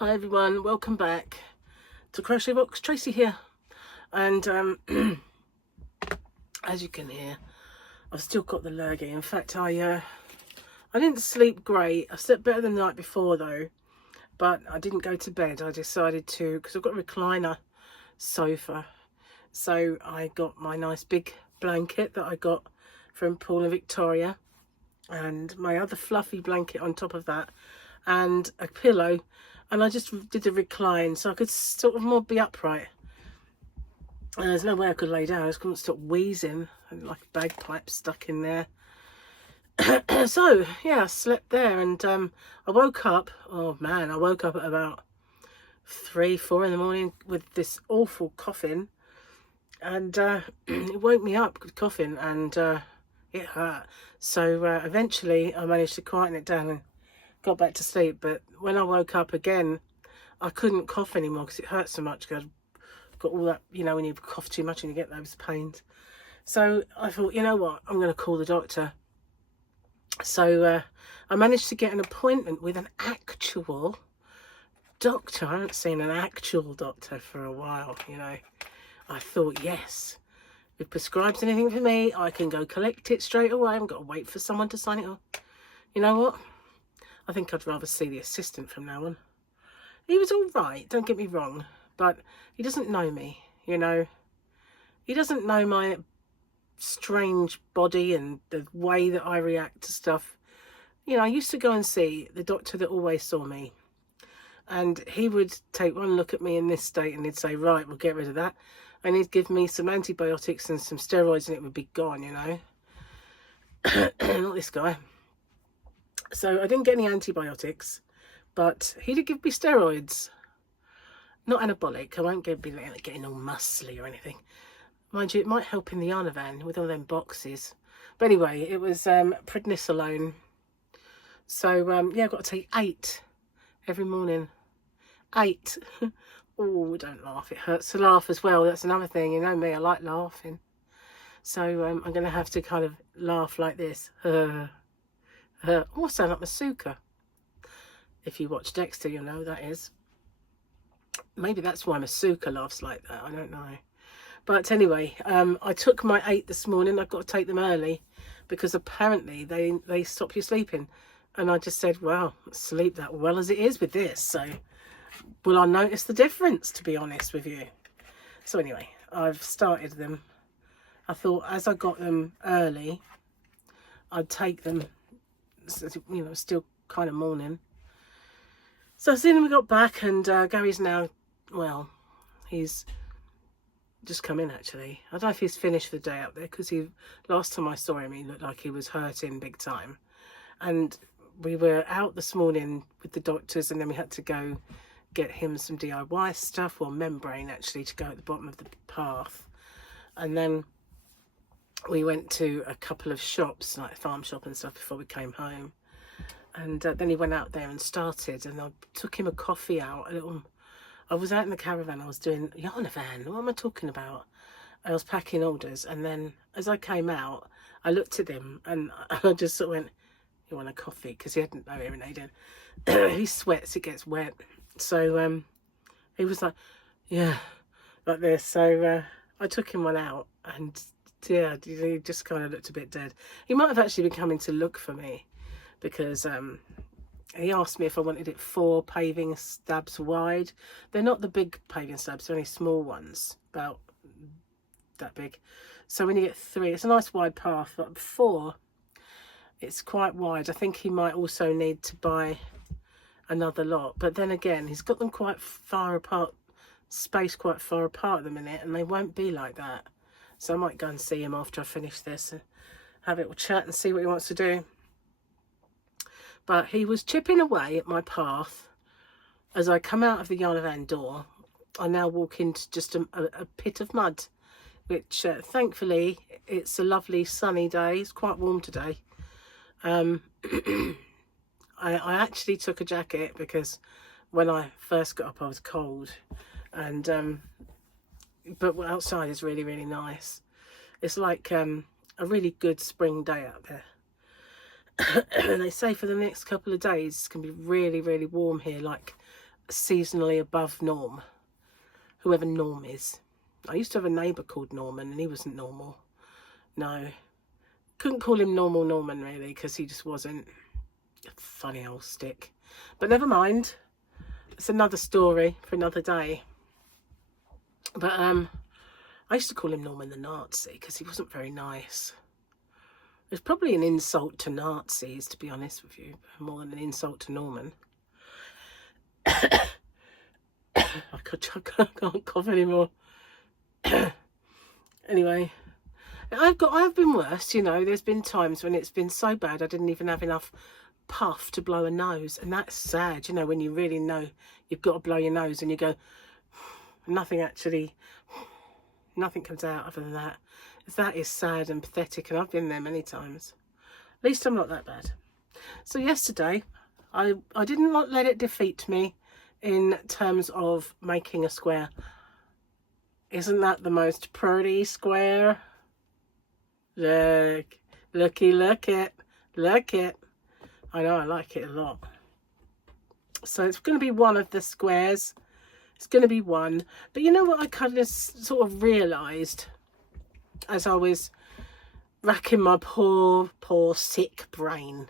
Hi everyone, welcome back to Crochet Rocks. Tracy here, and as you can hear, I've still got the lurgy. In fact, I didn't sleep great. I slept better than the night before though, but I didn't go to bed. I decided to, because I've got a recliner sofa, so I got my nice big blanket that I got from Paul and Victoria, and my other fluffy blanket on top of that, and a pillow. And I just did a recline so I could sort of more be upright. And there's no way I could lay down. I just couldn't stop wheezing, like a bagpipe stuck in there. So yeah, I slept there, and I woke up. Oh man, I woke up at about 3, 4 in the morning with this awful coughing, and it woke me up with coughing, and it hurt. So eventually I managed to quieten it down and got back to sleep. But when I woke up again, I couldn't cough anymore because it hurt so much, because I've got all that, you know, when you cough too much and you get those pains. So I thought, you know what, I'm going to call the doctor. So I managed to get an appointment with an actual doctor. I haven't seen an actual doctor for a while, you know. I thought, yes, if it prescribes anything for me, I can go collect it straight away. I haven't got to wait for someone to sign it off. You know what? I think I'd rather see the assistant from now on. He was all right, don't get me wrong, but he doesn't know me, you know. He doesn't know my strange body and the way that I react to stuff. You know, I used to go and see the doctor that always saw me, and he would take one look at me in this state and he'd say, right, we'll get rid of that. And he'd give me some antibiotics and some steroids and it would be gone, you know. Not this guy. So I didn't get any antibiotics, but he did give me steroids. Not anabolic. I won't be like getting all muscly or anything. Mind you, it might help in the Anavan with all them boxes. But anyway, it was prednisolone. So yeah, I've got to take 8 every morning. 8. Oh, don't laugh. It hurts to laugh as well. That's another thing. You know me, I like laughing. So I'm going to have to kind of laugh like this. Also like Masuka. If you watch Dexter, you'll know who that is. Maybe that's why Masuka laughs like that. I don't know. But anyway, I took my 8 this morning. I've got to take them early because apparently they stop you sleeping. And I just said, well, sleep that well as it is with this. So will I notice the difference, to be honest with you? So anyway, I've started them. I thought as I got them early, I'd take them, you know, still kind of morning. So as soon as we got back, and Gary's now, well, he's just come in actually. I don't know if he's finished for the day up there, because last time I saw him, he looked like he was hurting big time. And we were out this morning with the doctors, and then we had to go get him some DIY stuff, or membrane actually, to go at the bottom of the path. And then we went to a couple of shops, like farm shop and stuff, before we came home. And then he went out there and started, and I took him a coffee out, I was out in the caravan, I was doing yarn van, what am I talking about? I was packing orders, and then as I came out, I looked at him, and I just sort of went, you want a coffee? Because he hadn't no hearing aid in. He sweats, it gets wet. So he was like, yeah, like this. So I took him one out, and yeah, he just kind of looked a bit dead. He might have actually been coming to look for me, because he asked me if I wanted it 4 paving stabs wide. They're not the big paving stabs, they're only small ones, about that big. So when you get 3, it's a nice wide path, but 4, it's quite wide. I think he might also need to buy another lot, but then again, he's got them quite far apart, spaced quite far apart at the minute, and they won't be like that. So I might go and see him after I finish this and have a little chat and see what he wants to do. But he was chipping away at my path. As I come out of the yarn van door, I now walk into just a pit of mud, which thankfully it's a lovely sunny day. It's quite warm today. I actually took a jacket because when I first got up I was cold, and but outside is really, really nice. It's like a really good spring day out there. And they say for the next couple of days it's going to be really, really warm here, like seasonally above norm, whoever Norm is. I used to have a neighbour called Norman, and he wasn't normal. No, couldn't call him normal Norman really, because he just wasn't. A funny old stick. But never mind, it's another story for another day. But I used to call him Norman the Nazi because he wasn't very nice. It was probably an insult to Nazis, to be honest with you, more than an insult to Norman. I can't cough anymore. Anyway, I've been worse, you know. There's been times when it's been so bad I didn't even have enough puff to blow a nose, and that's sad, you know, when you really know you've got to blow your nose and you go, nothing comes out other than that. That is sad and pathetic, and I've been there many times. At least I'm not that bad. So yesterday I didn't let it defeat me in terms of making a square. Isn't that the most pretty square? Look it. I know, I like it a lot. So it's going to be one of the squares. It's going to be one. But you know what I kind of sort of realised as I was racking my poor sick brain?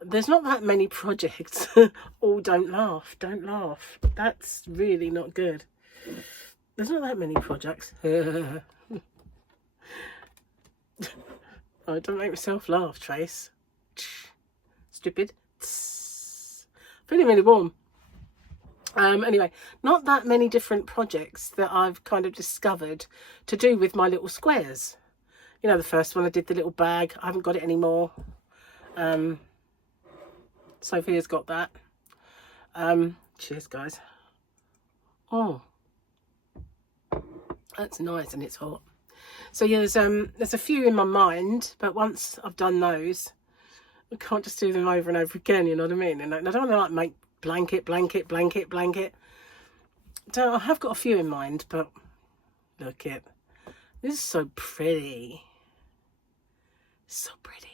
There's not that many projects. Oh, don't laugh. That's really not good. There's not that many projects. Oh, don't make myself laugh, Trace. Stupid. Feeling really warm. Anyway, not that many different projects that I've kind of discovered to do with my little squares. You know, the first one I did the little bag. I haven't got it anymore. Sophia's got that. Cheers, guys. Oh, that's nice, and it's hot. So yeah, there's a few in my mind, but once I've done those, I can't just do them over and over again, you know what I mean? And I don't want to like make blanket. I have got a few in mind, but look it. This is so pretty. So pretty.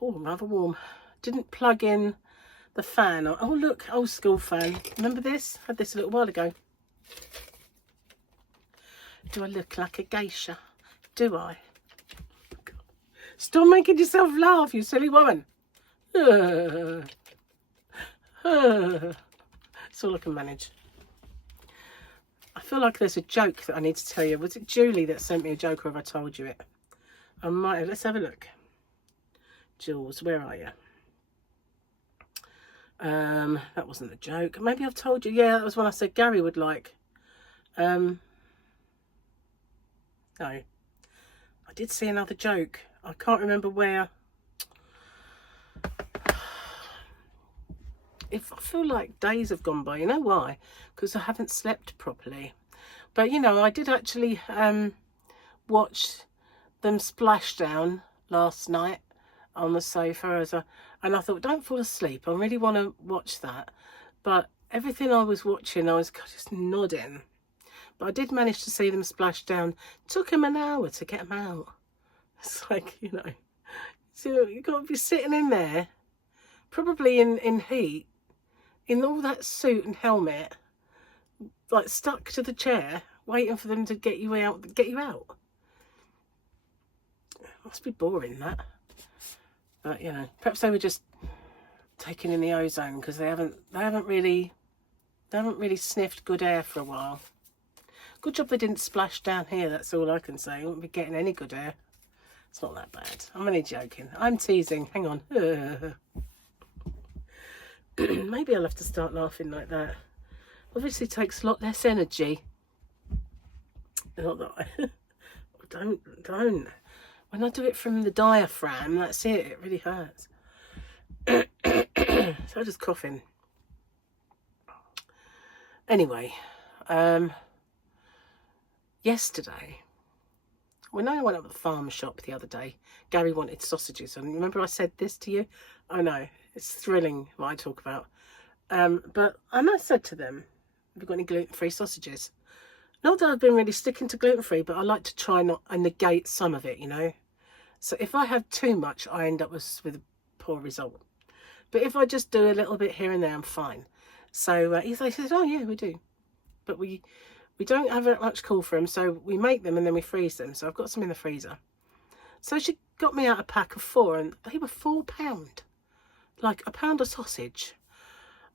Oh, rather warm. Didn't plug in the fan. Oh, look, old school fan. Remember this? Had this a little while ago. Do I look like a geisha? Do I? Stop making yourself laugh, you silly woman. That's all I can manage. I feel like there's a joke that I need to tell you. Was it Julie that sent me a joke, or have I told you it? I might have. Let's have a look. Jules, where are you? That wasn't a joke. Maybe I've told you. Yeah, that was when I said Gary would like. No. I did see another joke. I can't remember where. If I feel like days have gone by, you know why? Because I haven't slept properly. But you know, I did actually watch them splash down last night on the sofa and I thought, don't fall asleep. I really want to watch that. But everything I was watching, I was just nodding. But I did manage to see them splash down. It took them an hour to get them out. It's like, you know, so you've got to be sitting in there, probably in heat, in all that suit and helmet, like stuck to the chair, waiting for them to get you out. It must be boring, that. But you know, perhaps they were just taking in the ozone because they haven't really sniffed good air for a while. Good job they didn't splash down here. That's all I can say. I won't be getting any good air. It's not that bad. I'm only joking. I'm teasing. Hang on. Maybe I'll have to start laughing like that. Obviously, it takes a lot less energy. Not that I don't. When I do it from the diaphragm, that's it. It really hurts. So I'm just coughing. Anyway, yesterday, when I went up to the farm shop the other day, Gary wanted sausages. And remember I said this to you? I know, it's thrilling what I talk about. But I said to them, have you got any gluten-free sausages? Not that I've been really sticking to gluten-free, but I like to try not and negate some of it, you know. So if I have too much, I end up with a poor result. But if I just do a little bit here and there, I'm fine. So he says, oh yeah, we do. But we don't have that much call for them, so we make them and then we freeze them. So I've got some in the freezer. So she got me out a pack of 4, and they were £4, like a pound of sausage.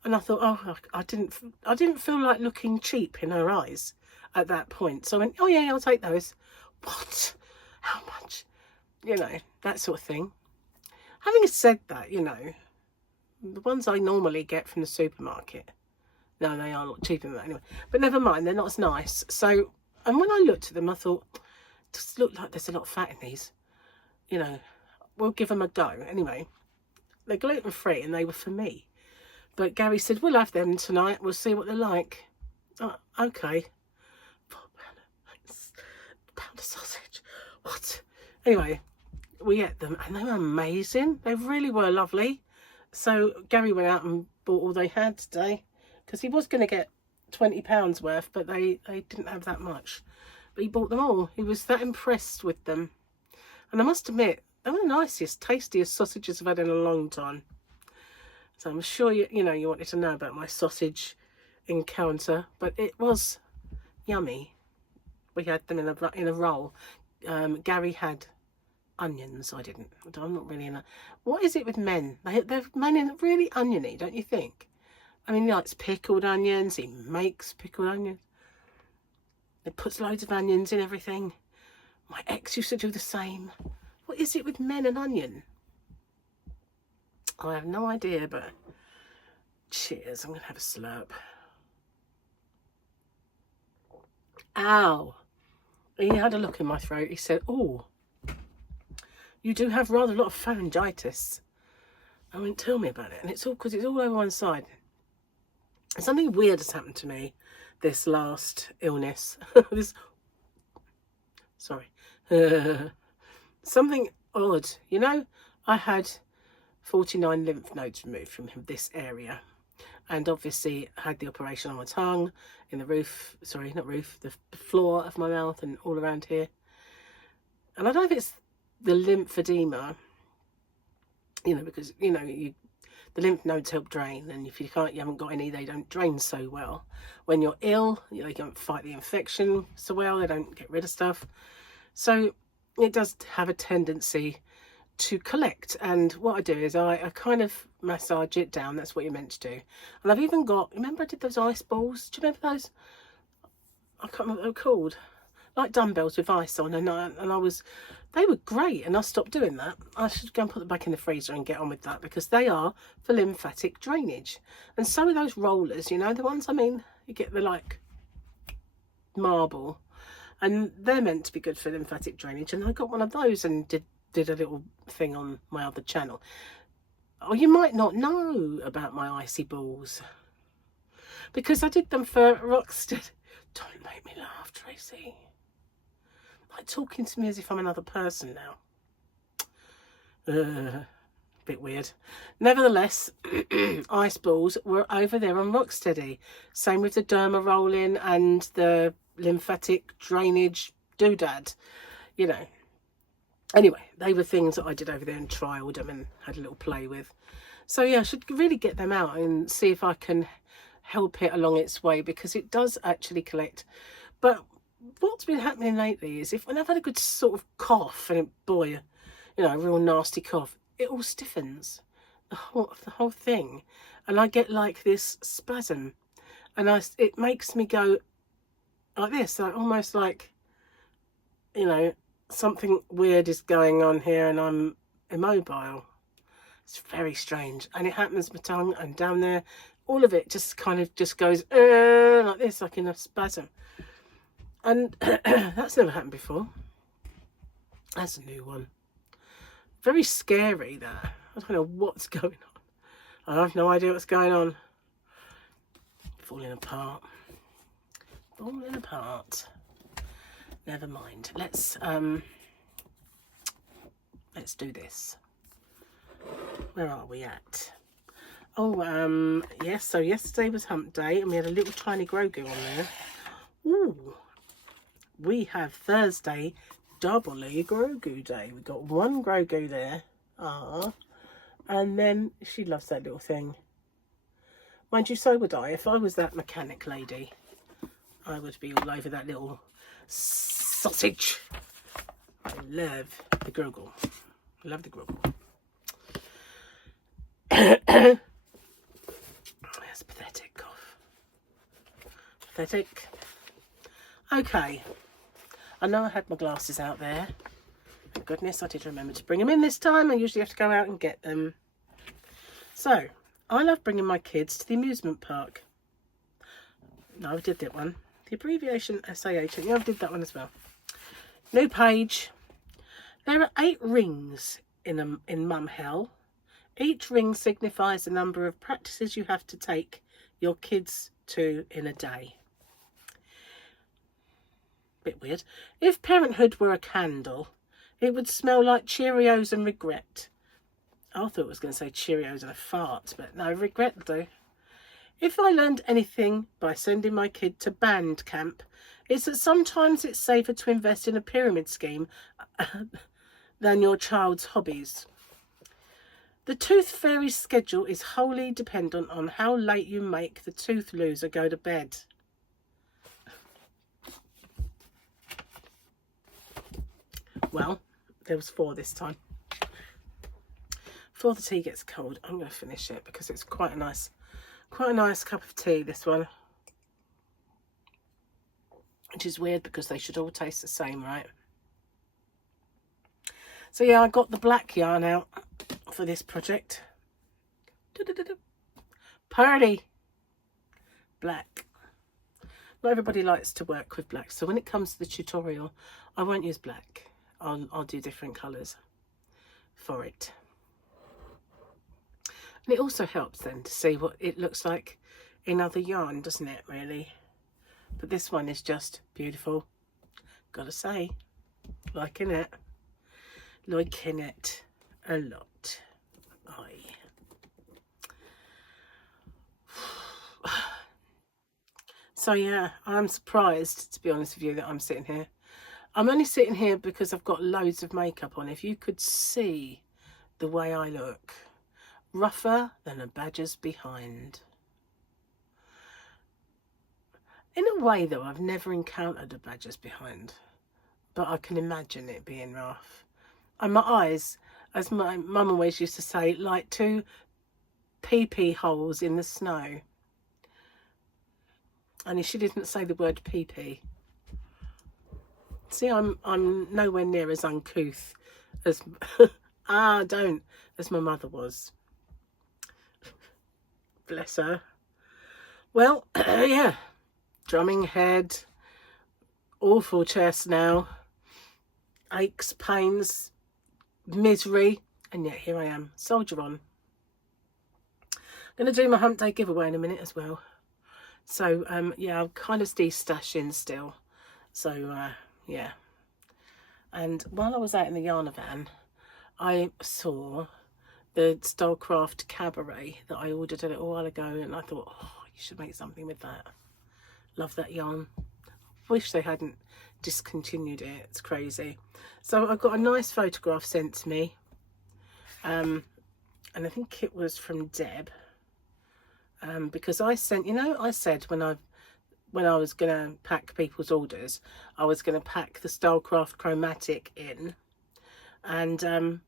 And I thought, oh, I didn't feel like looking cheap in her eyes at that point. So I went, oh yeah, I'll take those. What? How much? You know, that sort of thing. Having said that, you know, the ones I normally get from the supermarket, no, they are a lot cheaper than that anyway. But never mind, they're not as nice. So, and when I looked at them, I thought, it does look like there's a lot of fat in these. You know, we'll give them a go. Anyway, they're gluten-free and they were for me. But Gary said, we'll have them tonight. We'll see what they're like. Oh, okay. £4 of sausage. What? Anyway, we ate them and they were amazing. They really were lovely. So Gary went out and bought all they had today, because he was going to get £20 worth, but they didn't have that much. But he bought them all. He was that impressed with them. And I must admit, they were the nicest, tastiest sausages I've had in a long time. So I'm sure you wanted to know about my sausage encounter, but it was yummy. We had them in a roll. Gary had onions. I didn't. I'm not really in a... What is it with men? They're men really oniony, don't you think? I mean, he likes pickled onions. He makes pickled onions. He puts loads of onions in everything. My ex used to do the same. What is it with men and onion? I have no idea, but cheers. I'm going to have a slurp. Ow. He had a look in my throat. He said, oh, you do have rather a lot of pharyngitis. I went, tell me about it. And it's all because it's all over one side. Something weird has happened to me this last illness. Something odd. You know, I had 49 lymph nodes removed from this area, and obviously had the operation on my tongue, in the the floor of my mouth and all around here. And I don't know if it's the lymphedema, you know, because the lymph nodes help drain, and if you haven't got any, they don't drain so well. When you're ill, they don't fight the infection so well, they don't get rid of stuff. So it does have a tendency to collect, and what I do is I kind of massage it down. That's what you're meant to do. And I've even got, remember I did those ice balls? Do you remember those? I can't remember what they were called. Like dumbbells with ice on, and they were great, and I stopped doing that. I should go and put them back in the freezer and get on with that, because they are for lymphatic drainage. And so are those rollers, the ones, I mean, you get the like marble, and they're meant to be good for lymphatic drainage. And I got one of those and did a little thing on my other channel. Oh, you might not know about my icy balls, because I did them for Rockstead. Don't make me laugh, Tracy. Like talking to me as if I'm another person now. Bit weird. Nevertheless, ice balls were over there on Rocksteady. Same with the derma rolling and the lymphatic drainage doodad, Anyway, they were things that I did over there and trialled them and had a little play with. So yeah, I should really get them out and see if I can help it along its way, because it does actually collect. But what's been happening lately is when I've had a good sort of cough, and a real nasty cough, it all stiffens, the whole thing, and I get like this spasm, and it makes me go like this, like almost like, something weird is going on here and I'm immobile. It's very strange, and it happens with my tongue and down there. All of it just kind of just goes like this, like in a spasm. And that's never happened before. That's a new one. Very scary, that. I don't know what's going on. I have no idea what's going on. Falling apart. Falling apart. Never mind. Let's do this. Where are we at? Oh, yes, so yesterday was hump day, and we had a little tiny Grogu on there. Ooh, we have Thursday, doubly Grogu day. We got one Grogu there. And then she loves that little thing. Mind you, so would I. If I was that mechanic lady, I would be all over that little sausage. I love the gurgle. I love the gurgle. That's pathetic, cough. Pathetic. Okay. I know I had my glasses out there. Thank goodness I did remember to bring them in this time. I usually have to go out and get them. So, I love bringing my kids to the amusement park. No, I did that one. The abbreviation SAH. Yeah, I did that one as well. New page. There are 8 rings in Mum Hell. Each ring signifies the number of practices you have to take your kids to in a day. Bit weird. If parenthood were a candle, it would smell like Cheerios and regret. I thought it was going to say Cheerios and a fart, but no, regret will do. If I learned anything by sending my kid to band camp, it's that sometimes it's safer to invest in a pyramid scheme than your child's hobbies. The tooth fairy's schedule is wholly dependent on how late you make the tooth loser go to bed. Well, there was 4 this time. Before the tea gets cold, I'm going to finish it because it's quite a nice cup of tea, this one. Which is weird because they should all taste the same, right? So yeah, I got the black yarn out for this project. Party! Black. Not everybody likes to work with black, so when it comes to the tutorial, I won't use black. I'll do different colours for it. And it also helps then to see what it looks like in other yarn, doesn't it, really? But this one is just beautiful. Gotta say, liking it. Liking it a lot. So yeah, I'm surprised, to be honest with you, that I'm sitting here. I'm only sitting here because I've got loads of makeup on. If you could see the way I look. Rougher than a badger's behind. In a way, though, I've never encountered a badger's behind. But I can imagine it being rough. And my eyes, as my mum always used to say, like 2 pee-pee holes in the snow. Only she didn't say the word pee-pee. See, I'm nowhere near as uncouth as as my mother was. Bless her. Well, yeah, drumming head, awful chest now, aches, pains, misery, and yet here I am, soldier on. I'm going to do my hump day giveaway in a minute as well. So, yeah, I'm kind of de-stashing still. So, yeah. And while I was out in the yarn van, I saw the Stylecraft Cabaret that I ordered a little while ago, and I thought, oh, you should make something with that. Love that yarn. Wish they hadn't discontinued it. It's crazy. So I got a nice photograph sent to me, and I think it was from Deb, because I sent, you know, I said when I was going to pack people's orders, I was going to pack the Stylecraft Chromatic in, and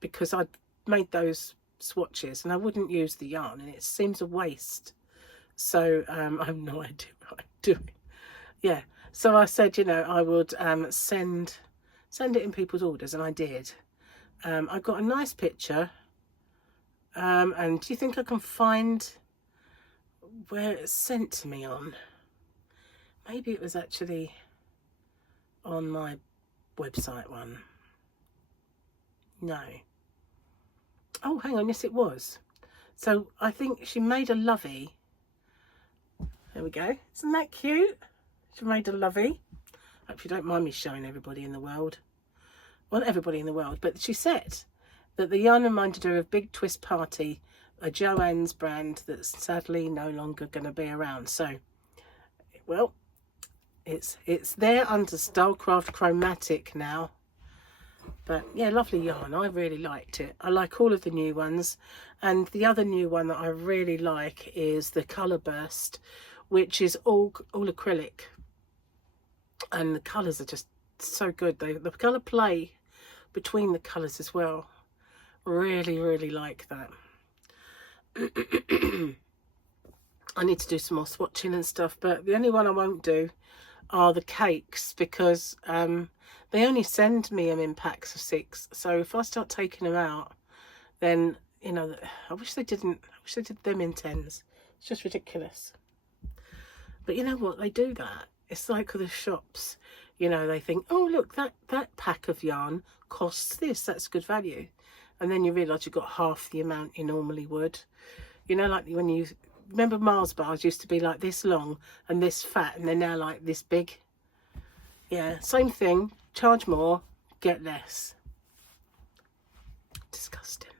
because I'd made those swatches and I wouldn't use the yarn and it seems a waste. So I have no idea what I'm doing. Yeah, so I said, you know, I would send it in people's orders, and I did. I got a nice picture, and do you think I can find where it's sent to me on? Maybe it was actually on my website one. No. Oh, hang on, yes it was. So I think she made a lovey. There we go. Isn't that cute? She made a lovey. Hope you don't mind me showing everybody in the world. Well, not everybody in the world, but she said that the yarn reminded her of Big Twist Party, a Joann's brand that's sadly no longer going to be around. So, well, it's there under Stylecraft Chromatic now. But yeah, lovely yarn. I really liked it. I like all of the new ones. And the other new one that I really like is the Colour Burst, which is all acrylic. And the colours are just so good. The colour play between the colours as well. Really, really like that. I need to do some more swatching and stuff, but the only one I won't do are the cakes, because they only send me them in packs of 6. So if I start taking them out, then, you know, I wish they did them in 10s. It's just ridiculous. But you know what, they do that. It's like with the shops, you know, they think, oh look, that pack of yarn costs this, that's good value. And then you realise you've got half the amount you normally would. You know, like when you remember Mars bars used to be like this long and this fat, and they're now like this big. Yeah, same thing. Charge more, get less. Disgusting.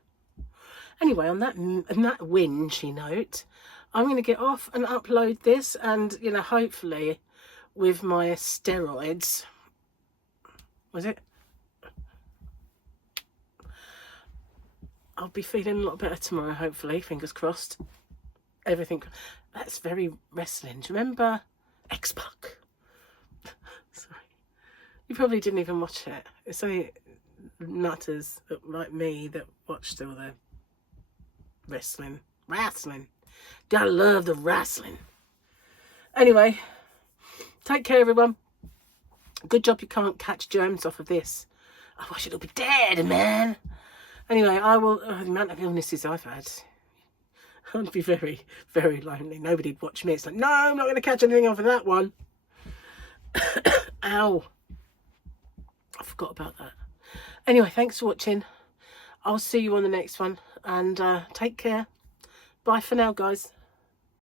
Anyway, on that whingy note, I'm going to get off and upload this, and, you know, hopefully with my steroids, was it? I'll be feeling a lot better tomorrow, hopefully, fingers crossed. Everything. That's very wrestling. Do you remember X-Pac? Sorry. You probably didn't even watch it. It's only nutters like me that watched all the wrestling. Gotta love the wrestling. Anyway, take care, everyone. Good job you can't catch germs off of this. I wish it'll be dead, man. Anyway, I will. The amount of illnesses I've had, I'd be very, very lonely. Nobody'd watch me. It's like, no, I'm not going to catch anything off of that one. Ow. I forgot about that. Anyway, thanks for watching. I'll see you on the next one. And take care. Bye for now, guys.